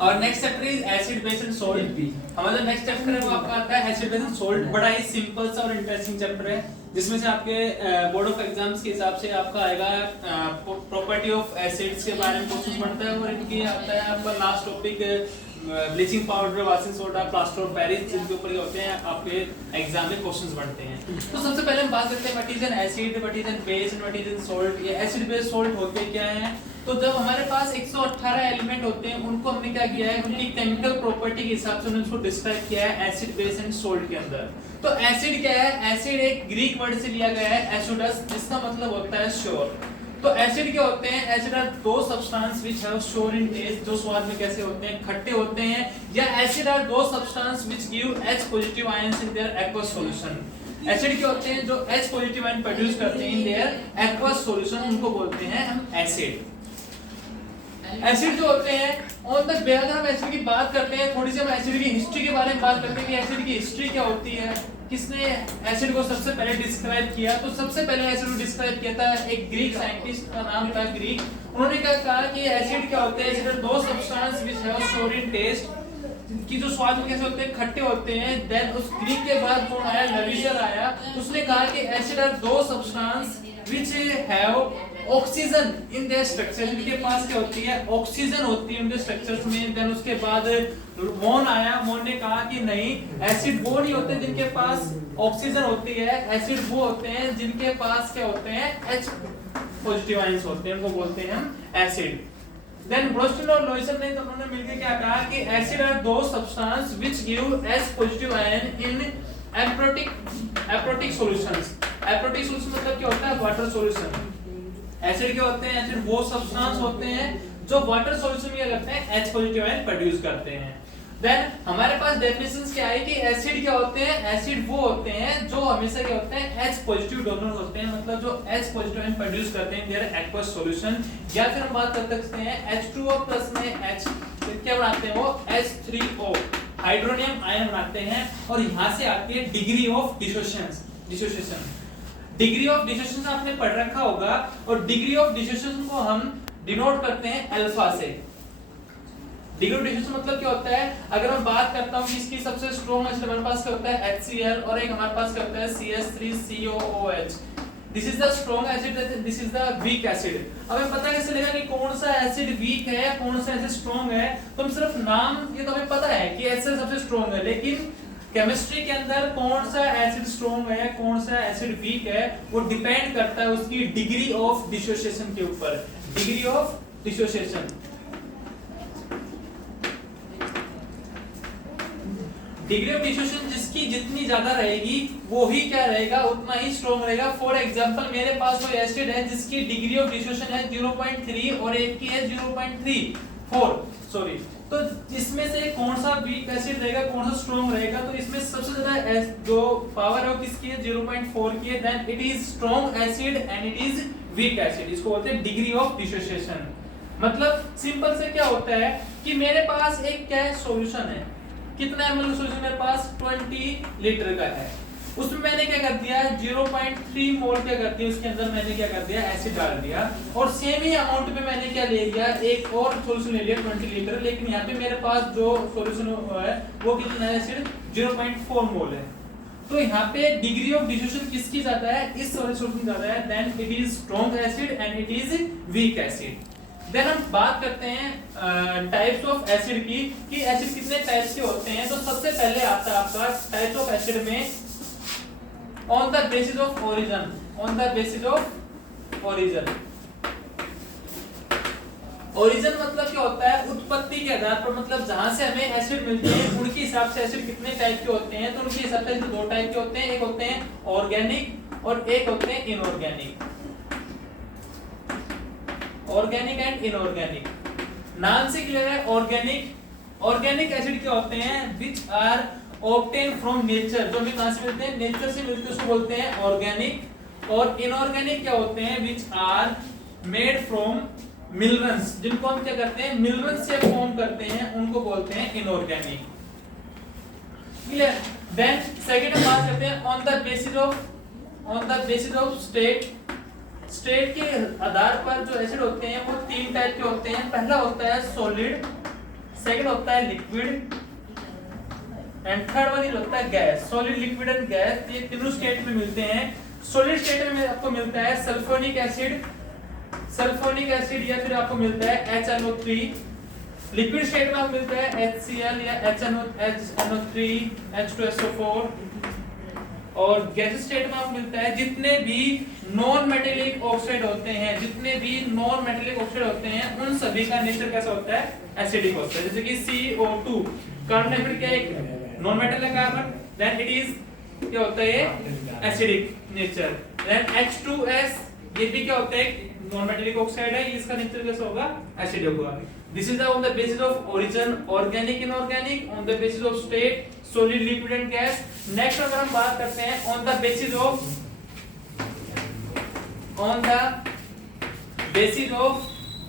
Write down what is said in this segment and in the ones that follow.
और next chapter is acid base and salt. हमारा जो नेक्स्ट चैप्टर है वो आपका आता है एसिड बेस एंड सोल्ट। बड़ा ही सिंपल सा और इंटरेस्टिंग चैप्टर है, जिसमें से आपके बोर्ड ऑफ एग्जाम्स के हिसाब से आपका आएगा प्रॉपर्टी ऑफ एसिड्स के बारे में क्वेश्चंस बनता है, और इनकी आता है आपका last topic bleaching powder, washing soda, plaster of Paris, जिनके ऊपर ये होते हैं आपके एग्जाम में क्वेश्चंस बनते हैं। तो सबसे पहले हम बात करते हैं what is an acid, what is an base and what is an salt. ये एसिड बेस सोल्ट होते क्या हैं? तो जब हमारे पास 118 एलिमेंट होते हैं, उनको हमने क्या किया है, उनकी केमिकल प्रॉपर्टी के हिसाब से उनको डिस्क्राइब किया है एसिड बेस एंड सोल्ट के अंदर। तो एसिड क्या है? एसिड एक ग्रीक वर्ड से लिया गया है एसिडस, जिसका मतलब होता है श्योर। तो एसिड क्या होते हैं? Acid are the substance which have sour in taste, जो स्वाद में कैसे होते हैं, खट्टे होते हैं। या acid are the substance which give H positive ions in their aqueous solution. Acid क्या होते हैं? जो H पॉजिटिव आयन प्रोड्यूस करते हैं इन देयर एक्वस सॉल्यूशन, उनको बोलते हैं हम एसिड। एसिड जो होते हैं ऑन द अगर हम एसिड की बात करते हैं, थोड़ी सी हम एसिड की हिस्ट्री के बारे में बात करते हैं कि एसिड की हिस्ट्री क्या होती है, किसने एसिड को सबसे पहले डिस्क्राइब किया। तो सबसे पहले एसिड को डिस्क्राइब किया था एक ग्रीक साइंटिस्ट का नाम था ग्रीक। उन्होंने क्या कहा कि एसिड क्या होते हैं? Acid are the substance which have sour in taste, की जो स्वाद में कैसे होते हैं, खट्टे होते हैं। देन उस ग्रीक के बाद कौन आया? लविशर आया। उसने कहा कि acid are the substance which have oxygen in their structure, इनके पास क्या होती है? ऑक्सीजन होती है उनके स्ट्रक्चर्स में। देन उसके बाद मोन आया। मोन ने कहा कि नहीं, एसिड वो नहीं होते जिनके पास ऑक्सीजन होती है, एसिड वो होते हैं जिनके पास क्या होते हैं? H पॉजिटिव आयंस होते हैं, उनको बोलते हैं हम एसिड। देन ब्रोस्टन और लॉयसन ने दोनों मिलकर क्या कहा कि acid are the substance which give H positive ion in aprotic solutions. Aprotic solution मतलब क्या होता है? Water solution. एसिड क्या होते हैं? एसिड वो सब्सटेंस होते हैं जो वाटर सॉल्यूशन में क्या करते हैं? H पॉजिटिव आयन प्रोड्यूस करते हैं। देन हमारे पास डेफिनेशंस क्या है कि एसिड क्या होते हैं? एसिड वो होते हैं जो हमेशा क्या होते हैं? H पॉजिटिव डोनर होते हैं, मतलब जो H पॉजिटिव आयन प्रोड्यूस करते हैं देयर एक्वस सॉल्यूशन। या फिर हम बात कर सकते हैं H2O प्लस में H क्या बनाते हैं? वो H3O हाइड्रोनियम आयन बनाते हैं। और यहां से आती है degree of dissociation. Degree of dissociation आपने पढ़ रखा होगा, और डिग्री ऑफ डिसोसिएशन को हम डिनोट करते हैं अल्फा से। डिग्री ऑफ डिसोसिएशन मतलब क्या होता है? अगर हम बात करता हूं कि इसकी सबसे स्ट्रॉन्ग एसिड हमारे पास क्या होता है? HCl, और एक हमारे पास क्या होता है? CH3COOH। This is the strong acid, this is the weak acid. अब हमें पता कैसे चलेगा कि कौन सा एसिड वीक है, कौन सा एसिड स्ट्रॉन्ग है? तो हम सिर्फ नाम, ये तो हमें पता है कि एसिड सबसे स्ट्रॉन्ग है, लेकिन केमिस्ट्री के अंदर कौन सा एसिड स्ट्रॉन्ग है, कौन सा एसिड वीक है, वो डिपेंड करता है उसकी डिग्री ऑफ डिसोसिएशन के ऊपर। Degree of dissociation, degree of dissociation जिसकी जितनी ज्यादा रहेगी वो ही क्या रहेगा? उतना ही स्ट्रॉन्ग रहेगा। फॉर एग्जांपल मेरे पास कोई एसिड है जिसकी डिग्री ऑफ डिसोसिएशन है 0.3 और एक की है 0.34 सॉरी। तो इसमें से कौन सा वीक एसिड रहेगा, कौन सा स्ट्रॉन्ग रहेगा? तो इसमें सबसे ज्यादा जो पावर है वो किसकी है? 0.4 की है। Then it is strong acid and it is weak acid. इसको बोलते हैं डिग्री ऑफ डिसोसिएशन। मतलब सिंपल से क्या होता है कि मेरे पास एक क्या है? सॉल्यूशन है। कितना ml का सॉल्यूशन मेरे पास? 20 लीटर का है। उसमें मैंने क्या कर दिया? 0.3 मोल क्या कर दिया? उसके अंदर मैंने क्या कर दिया? एसिड डाल दिया। और सेम ही अमाउंट में मैंने क्या ले लिया? एक और सॉल्यूशन ले लिया 20 लीटर। लेकिन यहाँ पे मेरे पास जो सॉल्यूशन है वो कितना है? सिर्फ 0.4 मोल है। तो यहाँ पे डिग्री ऑफ डिसोसिएशन किसकी ज्यादा है? इस सॉल्यूशन ज्यादा है। Then it is strong acid and it is weak acid. Then हम बात करते हैं टाइप्स ऑफ एसिड की, कि एसिड कितने टाइप्स के होते हैं। तो सबसे पहले आता है आपका टाइप्स ऑफ एसिड में on the basis of origin. On the basis of origin, origin मतलब क्या होता है? उत्पत्ति के आधार पर, मतलब जहां से हमें एसिड मिलते हैं उनके हिसाब से एसिड कितने टाइप के होते हैं। तो उनके हिसाब से दो टाइप के होते हैं, एक होते हैं ऑर्गेनिक और एक होते हैं इनऑर्गेनिक। ऑर्गेनिक एंड इनऑर्गेनिक, नाम से क्लियर है। ऑर्गेनिक एसिड क्या होते हैं? Which are obtain from nature, जो हमें कहां से मिलते हैं? नेचर से मिलते हैं, उसको बोलते हैं ऑर्गेनिक। और इनऑर्गेनिक क्या होते हैं? Which are made from minerals, जिनको हम क्या करते हैं? मिनरल्स से फॉर्म करते हैं, उनको बोलते हैं इनऑर्गेनिक। क्लियर? देन सेकंड हम बात करते हैं on the basis of state के आधार पर जो एसिड होते हैं वो तीन टाइप के होते हैं। पहला होता है सॉलिड, सेकंड होता है लिक्विड एंड थर्ड वन होता है gas. Solid, liquid and gas ये तीनों स्टेट में मिलते हैं। सॉलिड स्टेट में आपको मिलता है सल्फोनिक एसिड या फिर आपको मिलता है HNO3। लिक्विड स्टेट में आपको मिलता है HCl या HNO3 H2SO4। और गैस स्टेट में आपको मिलता है जितने भी नॉन मेटेलिक ऑक्साइड होते हैं उन सभी का नेचर कैसा होता है, एसिडिक होता है। जैसे कि CO2 कार्बन डाइऑक्साइड क्या एक नॉन मेटल है कार्बन, देन इट इज क्या होता है एसिडिक नेचर। देन H2S ये भी क्या होता है नॉन मेटेलिक ऑक्साइड है, इसका नेचर कैसा होगा, एसिडिक होगा। This is on the basis of origin organic inorganic, on the basis of state solid liquid and gas. Next अगर हम बात करते हैं on the basis of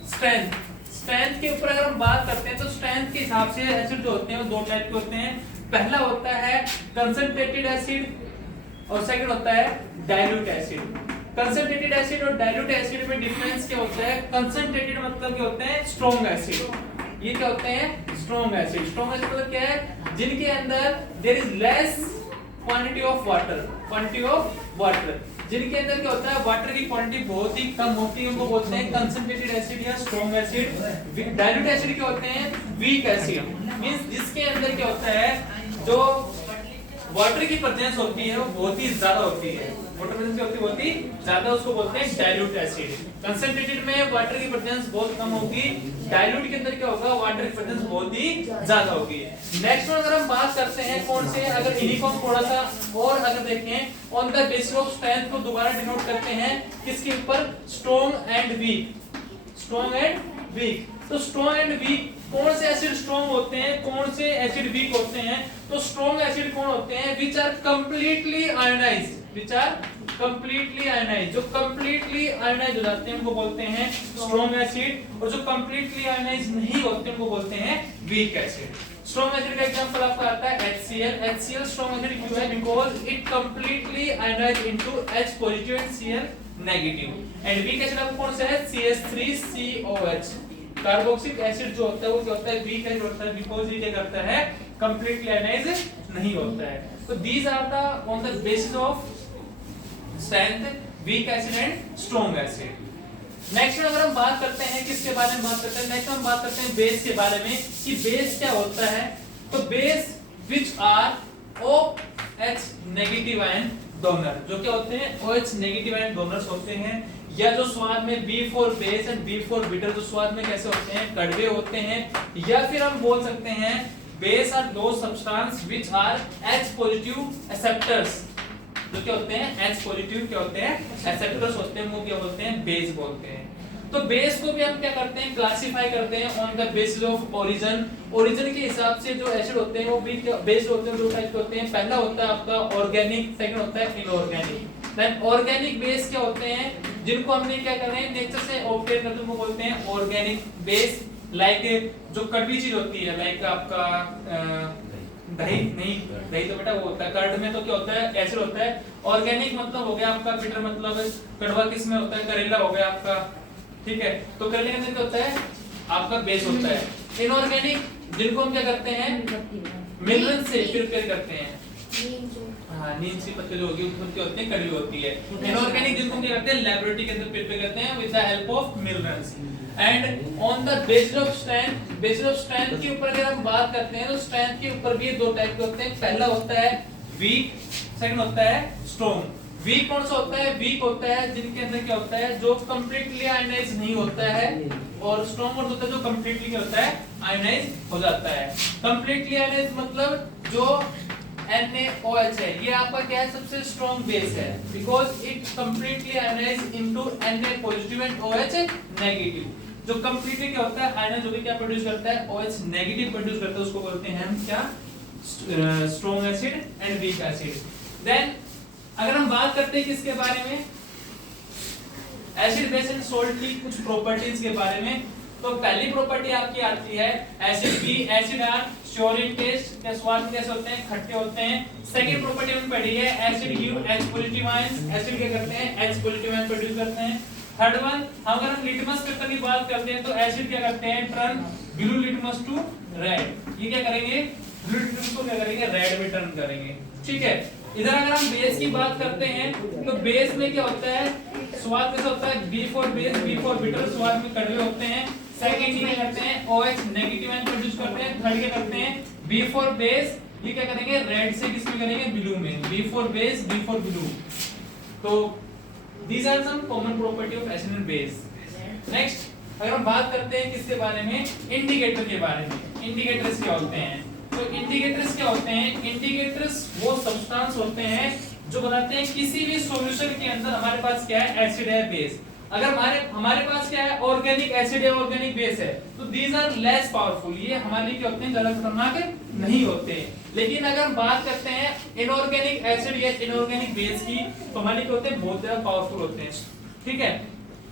strength के ऊपर अगर हम बात करते हैं तो स्ट्रेंथ के हिसाब से एसिड जो होते हैं वो दो टाइप के होते हैं। पहला होता है कंसंट्रेटेड एसिड और सेकंड होता है डाइल्यूट एसिड। कंसंट्रेटेड एसिड और डाइल्यूट एसिड में डिफरेंस क्या होता है, कंसंट्रेटेड मतलब क्या होते हैं स्ट्रॉन्ग एसिड, ये क्या होते हैं स्ट्रॉन्ग एसिड। स्ट्रॉन्ग एसिड मतलब क्या है, जिनके अंदर there is less quantity of water, जिनके अंदर क्या होता है वाटर की क्वांटिटी बहुत ही कम होती है, उनको बोलते हैं कंसंट्रेटेड एसिड या स्ट्रॉन्ग एसिड। डाइल्यूट एसिड क्या होते हैं वीक एसिड, मींस जिसके अंदर क्या होता है जो वाटर की प्रेजेंस होती है वो बहुत ही ज्यादा होती है, वाटर प्रेजेंस होती है बहुत ही ज्यादा, उसको बोलते हैं डाइल्यूट एसिड। कंसंट्रेटेड में वाटर की प्रेजेंस बहुत कम होगी, डाइल्यूट के अंदर क्या होगा वाटर की प्रेजेंस बहुत ही ज्यादा होगी। नेक्स्ट में अगर हम बात करते हैं कौन से, अगर इन्हीं को हम थोड़ा सा और अगर देखें on the basis of strength को दोबारा डिनोट करते हैं किसके ऊपर, स्ट्रॉन्ग एंड वीक। तो स्ट्रॉन्ग एंड वीक कौन से एसिड स्ट्रॉन्ग होते हैं, कौन से एसिड वीक होते हैं, तो स्ट्रॉन्ग एसिड कौन होते हैं विच आर कंप्लीटली आयोनाइज्ड, जो कंप्लीटली आयोनाइज हो जाते हैं उनको बोलते हैं स्ट्रॉन्ग एसिड, और जो कंप्लीटली आयोनाइज नहीं होते उनको बोलते हैं वीक एसिड। स्ट्रॉन्ग एसिड का एग्जांपल आपका आता है HCl स्ट्रॉन्ग एसिड क्यों है, because it completely ionise into H positive and Cl negative. And weak acid आपको कौन सा है CH3COH। कार्बोक्सिलिक एसिड जो होता है वो क्या होता है वीक एसिड होता है, बिकॉज़ ये क्या करता है कंप्लीटली आयोनाइज नहीं होता है। तो these are the on the basis of strength, weak acid and strong acid. Next अगर हम बात करते हैं किसके बारे में बात करते हैं, नेक्स्ट हम बात करते हैं बेस के बारे में कि बेस क्या होता है। तो base which are OH negative ion donor, जो क्या होते हैं OH नेगेटिव आयन डोनर्स होते हैं, या जो स्वाद में B4 base and B4 bitter जो स्वाद में कैसे होते हैं कड़वे होते हैं, या फिर हम बोल सकते हैं base are the substance which are H positive acceptors, जो क्या होते हैं H पॉजिटिव क्या होते हैं एक्सेप्टर्स होते हैं, वो क्या बोलते हैं बेस बोलते हैं। तो बेस को भी हम क्या करते हैं क्लासिफाई करते हैं on the basis of origin के हिसाब से जो एसिड होते हैं वो भी बेस होते हैं, दो टाइप के होते हैं। पहला होता है आपका ऑर्गेनिक, सेकंड होता है इनऑर्गेनिक। देन ऑर्गेनिक बेस क्या होते हैं जिनको हमने क्या कर रहे हैं नेचर से ऑब्टेन करते हैं, उनको बोलते हैं ऑर्गेनिक बेस। लाइक जो कड़वी चीज होती है लाइक आपका दही तो बेटा वो होता है कर्ड में, तो क्या होता है एसिड होता है। ऑर्गेनिक मतलब हो गया आपका बिटर मतलब कड़वा किस में होता है, करेला हो गया आपका, ठीक है, तो करेले के अंदर क्या होता है आपका बेस होता है। इनऑर्गेनिक जिनको हम क्या करते हैं मिनरल से प्रिपेयर करते हैं, हाँ नीम की पत्ते जो होगी उसमें क्या होते हैं कड़वी होती है। इनऑर्गेनिक जिनको क्या करते हैं लैबोरेटरी के अंदर प्रिपेयर करते हैं with the help of minerals. And on the basis of strength के ऊपर अगर हम बात करते हैं तो स्ट्रेंथ के ऊपर भी दो टाइप के होते हैं। पहला होता है वीक, सेकंड होता है स्ट्रॉन्ग। वीक कौन सा होता है, वीक होता है जिनके अंदर क्या होता है जो कंप्लीटली आयनाइज नहीं होता है, और स्ट्रॉन्ग होता है जो कंप्लीटली क्या होता है आयनाइज हो जाता है। कंप्लीटली आयनाइज मतलब जो NaOH है ये आपका क्या है सबसे स्ट्रॉन्ग बेस है, because it completely ionise into Na positive and OH negative. जो कंप्लीटली क्या होता है आयनाइज होकर क्या प्रोड्यूस करता है OH नेगेटिव प्रोड्यूस करता है, उसको बोलते हैं हम क्या strong acid and weak acid. Then अगर हम बात करते हैं किसके बारे में एसिड बेस एंड सोल्ट की कुछ प्रॉपर्टीज के बारे में, तो पहली प्रॉपर्टी आपकी आती है acid B, acid are sour in taste, के स्वाद कैसे होते हैं खट्टे होते हैं। सेकंड प्रॉपर्टी हमने पढ़ी है acid give H positive ions, acid क्या करते हैं H पॉजिटिव आयन प्रोड्यूस करते हैं। थर्ड वन, अगर हम लिटमस पेपर की बात करते हैं तो एसिड क्या करते हैं, turn blue litmus to red. ये क्या करेंगे, ब्लू लिटमस को क्या करेंगे, रेड में टर्न करेंगे। ठीक है, इधर अगर हम बेस की बात करते हैं तो बेस में क्या होता है, स्वाद कैसा होता है, B for base, B for bitter, स्वाद में कड़वे होते हैं। सेकंड ये क्या करते हैं, OH नेगेटिव आयन प्रोड्यूस करते हैं। थर्ड क्या करते हैं, बी फॉर बेस, ये क्या करेंगे, रेड से किसमें करेंगे, ब्लू में, B for base, B for blue. तो these are some common property of acid and base. Next अगर हम बात करते हैं किसके बारे में, इंडिकेटर के बारे में। इंडिकेटर्स क्या होते हैं, तो इंडिकेटर्स क्या होते हैं, इंडिकेटर्स वो सब्सटेंस होते हैं जो बताते हैं किसी भी सॉल्यूशन के अंदर हमारे पास क्या है, एसिड है, बेस। अगर हमारे पास क्या है, ऑर्गेनिक एसिड है, ऑर्गेनिक बेस है, तो दीज आर लेस पावरफुल, ये हमारे लिए क्या होते हैं, ज्यादा खतरनाक नहीं होते। लेकिन अगर हम बात करते हैं इनऑर्गेनिक एसिड या इनऑर्गेनिक बेस की, तो हमारे लिए होते हैं बहुत ज्यादा पावरफुल होते हैं। ठीक है,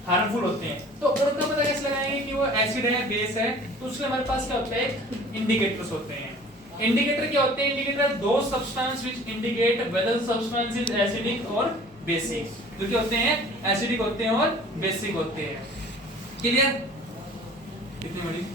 हार्मफुल होते हैं। तो उनका पता कैसे लगाएंगे कि वो एसिड है, बेस है, तो उसके हमारे पास क्या होता है, इंडिकेटर्स होते हैं। इंडिकेटर क्या होते हैं, indicator the substance which indicate whether substance is acidic और बेसिक। जो क्या होते हैं, एसिडिक होते हैं और बेसिक होते हैं। क्लियर, कितनी बड़ी